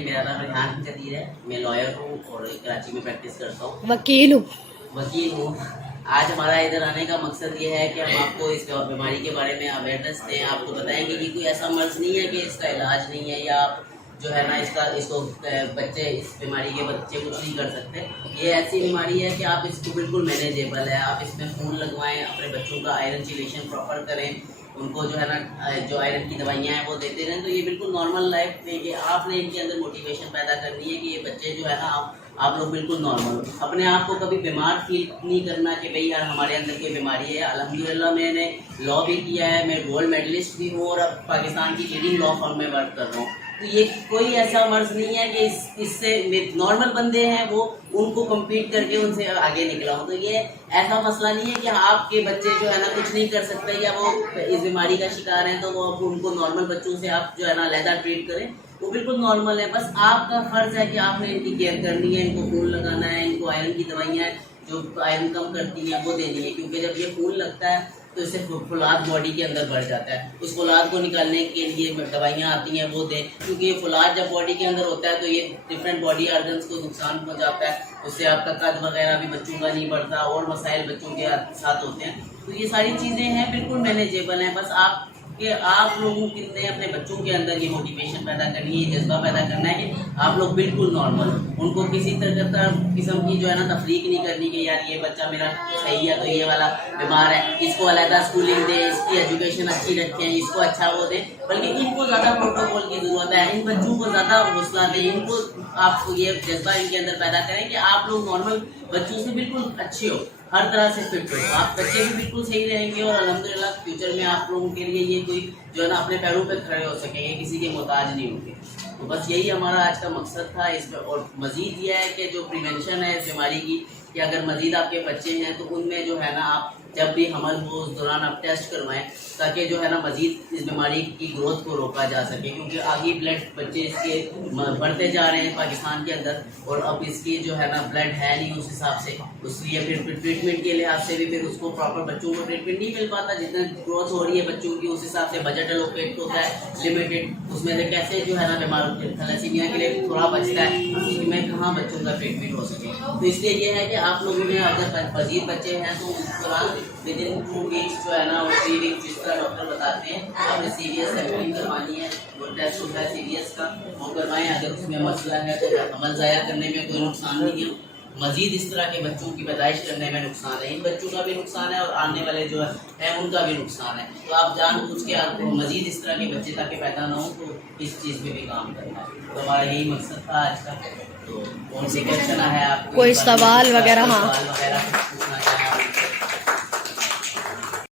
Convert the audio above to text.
ہیں. میرا نام ریحان قدیر ہے. میں لائر ہوں اور کراچی میں پریکٹس کرتا ہوں. وکیل ہوں. وکیل ہوں. آج ہمارا ادھر آنے کا مقصد یہ ہے کہ ہم آپ کو اس بیماری کے بارے میں اویئرنیس دیں. آپ کو بتائیں کہ یہ کوئی ایسا مرض نہیں ہے کہ اس کا علاج نہیں ہے, یا آپ جو ہے نا اس کو بچے اس بیماری کے بچے کچھ نہیں کر سکتے. یہ ایسی بیماری ہے کہ آپ اس کو بالکل مینیجیبل ہے. آپ اس میں خون لگوائیں, اپنے بچوں کا آئرن چیلیشن پراپر کریں, ان کو جو ہے نا جو آئرن کی دوائیاں ہیں وہ دیتے رہیں. تو یہ بالکل نارمل لائف میں کہ آپ نے ان کے اندر موٹیویشن پیدا کرنی ہے کہ یہ بچے جو ہے نا آپ لوگ بالکل نارمل, اپنے آپ کو کبھی بیمار فیل نہیں کرنا کہ بھئی یار ہمارے اندر کوئی بیماری ہے. الحمدللہ میں نے لاء بھی کیا ہے, میں گولڈ میڈلسٹ بھی ہوں اور اب پاکستان کی لیڈنگ لاء فرم میں ورک کر رہا ہوں. تو یہ کوئی ایسا مرض نہیں ہے کہ اس سے نارمل بندے ہیں وہ ان کو کمپیٹ کر کے ان سے آگے نکلا ہوں. تو یہ ایسا مسئلہ نہیں ہے کہ آپ کے بچے جو ہے نا کچھ نہیں کر سکتے یا وہ اس بیماری کا شکار ہیں تو وہ ان کو نارمل بچوں سے آپ جو ہے نا علیحدہ ٹریٹ کریں. وہ بالکل نارمل ہے. بس آپ کا فرض ہے کہ آپ نے ان کی کیئر کرنی ہے, ان کو خون لگانا ہے, ان کو آئرن کی دوائیاں جو آئرن کم کرتی ہیں وہ دینی ہے. کیونکہ جب یہ خون لگتا ہے تو اس سے فولاد باڈی کے اندر بڑھ جاتا ہے. اس فولاد کو نکالنے کے لیے دوائیاں آتی ہیں وہ دیں, کیونکہ یہ فولاد جب باڈی کے اندر ہوتا ہے تو یہ ڈفرینٹ باڈی آرگنس کو نقصان پہنچاتا ہے. اس سے آپ کا قد وغیرہ بھی بچوں کا نہیں بڑھتا, اور مسائل بچوں کے ساتھ ہوتے ہیں. تو یہ ساری چیزیں ہیں بالکل مینیجیبل ہیں. بس آپ لوگوں نے اپنے بچوں کے اندر یہ موٹیویشن پیدا کرنی ہے, یہ جذبہ پیدا کرنا ہے کہ آپ لوگ بالکل نارمل, ان کو کسی طرح قسم کی جو ہے نا تفریق نہیں کرنی کہ یار یہ بچہ میرا صحیح ہے تو یہ والا بیمار ہے, اس کو علیحدہ اسکولنگ دیں, اس کی ایجوکیشن اچھی رکھیں, اس کو اچھا وہ دیں. بلکہ ان کو زیادہ پروٹوکول کی ضرورت ہے. ان بچوں کو زیادہ حوصلہ دیں, ان کو آپ کو یہ جذبہ ان کے اندر پیدا کریں کہ آپ لوگ نارمل بچوں سے بالکل اچھے ہو, ہر طرح سے فٹ ہو. آپ بچے بھی بالکل صحیح رہیں گے اور الحمدللہ فیوچر میں آپ لوگوں کے لیے یہ کوئی جو ہے نا اپنے پیروں پہ کھڑے ہو سکیں گے, کسی کے محتاج نہیں ہوں گے. تو بس یہی ہمارا آج کا مقصد تھا اس میں. اور مزید یہ ہے کہ جو پریونشن ہے اس بیماری کی, کہ اگر مزید آپ کے بچے ہیں تو ان میں جو ہے نا آپ جب بھی حمل ہو اس دوران آپ ٹیسٹ کروائیں تاکہ جو ہے نا مزید اس بیماری کی گروتھ کو روکا جا سکے. کیونکہ آگے بلڈ بچے اس کے بڑھتے جا رہے ہیں پاکستان کے اندر, اور اب اس کی جو ہے نا بلڈ ہے نہیں اس حساب سے, اس لیے پھر ٹریٹمنٹ کے لحاظ سے بھی پھر اس کو پراپر بچوں کو ٹریٹمنٹ نہیں مل پاتا. جتنا گروتھ ہو رہی ہے بچوں کی اس حساب سے بجٹ الوکیٹ ہوتا ہے لمیٹڈ, اس میں سے کیسے جو ہے نا بیمار تھیلیسیمیا کے لیے تھوڑا بچتا ہے, اس میں کہاں بچوں کا ٹریٹمنٹ ہو سکے. تو اس لیے یہ ہے کہ آپ لوگوں نے اگر مزید بچے ہیں تو اس دوران ودن 2 ویکس جو ہے نا وہ 3 ویکس جس طرح ڈاکٹر بتاتے ہیں آپ نے سیریس سیمپلنگ کروانی ہے, وہ ٹیسٹ ہوتا ہے سیریس کا, وہ کروائیں. اگر اس میں مسئلہ ہے تو عمل ضائع کرنے میں کوئی نقصان نہیں ہے, مزید اس طرح کے بچوں کی پیدائش کرنے میں نقصان ہے. ان بچوں کا بھی نقصان ہے اور آنے والے جو ہیں ان کا بھی نقصان ہے. تو آپ جان بوجھ کے آپ کو مزید اس طرح کے بچے تاکہ پیدا نہ ہوں تو اس چیز پہ بھی کام کرنا ہے. تو ہمارا یہی مقصد تھا آج کا. تو کون سے کوشچن ہے آپ کوئی سوال وغیرہ؟ ہاں سوال وغیرہ